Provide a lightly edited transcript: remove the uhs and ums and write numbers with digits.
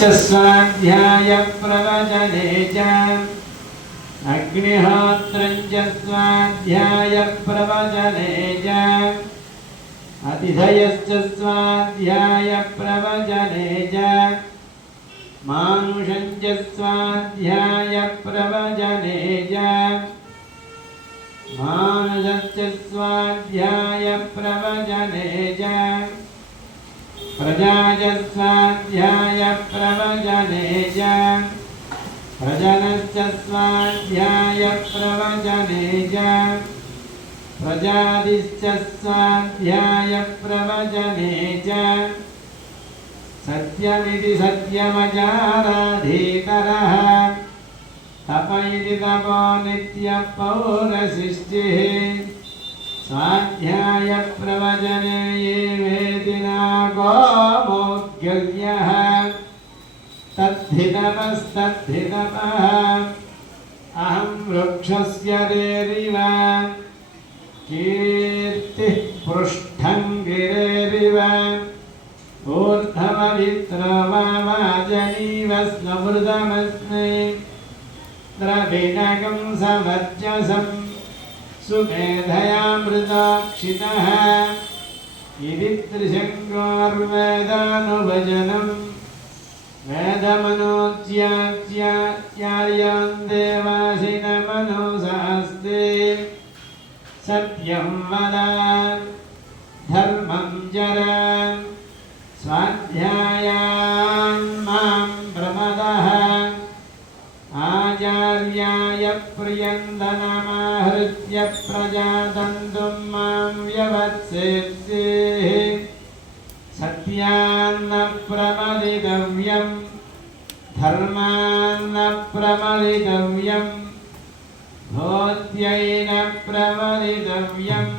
स्वाध्याय प्रवचने च अग्निहोत्रं च स्वाध्याय प्रवचने च अतिथयश्च स्वाध्याय प्रवचने च मानुषं च स्वाध्याय प्रवचने च मानुषश्च स्वाध्याय प्रवचने च प्रजाज स्वाध्याय प्रवचने च प्रजनश्च स्वाध्याय प्रवचने च प्रजादिश्च स्वाध्याय प्रवचने च सत्यमिति सत्यमजाराधीकरः तप इति तपो नित्यपौरसृष्टिः स्वाध्याय प्रवचने ये वेति नागो मोग्यल्यः तद्धितपस्तद्धितपः अहं वृक्षस्य रेरिव कीर्तिः पृष्ठं गिरेरिव ऊर्ध्वमित्रो वाजनीव स्मृतमस्मि द्रविणकं समर्चसम् सुमेधयामृताक्षितः इति त्रिशङ्कोर्वेदानुवचनं वेदमनोच्यार्यां देवासिनमनोसास्ते सत्यं वद धर्मं चर स्वाध्यायान् मां प्रमदः आचार्याय प्रियन्दनमाहृत्य प्रजातन्तुं मां व्यवत्सेत्सेः सत्यान्न प्रमदितव्यं धर्मान्न प्रमदितव्यं भोज्यैन प्रमदितव्यम्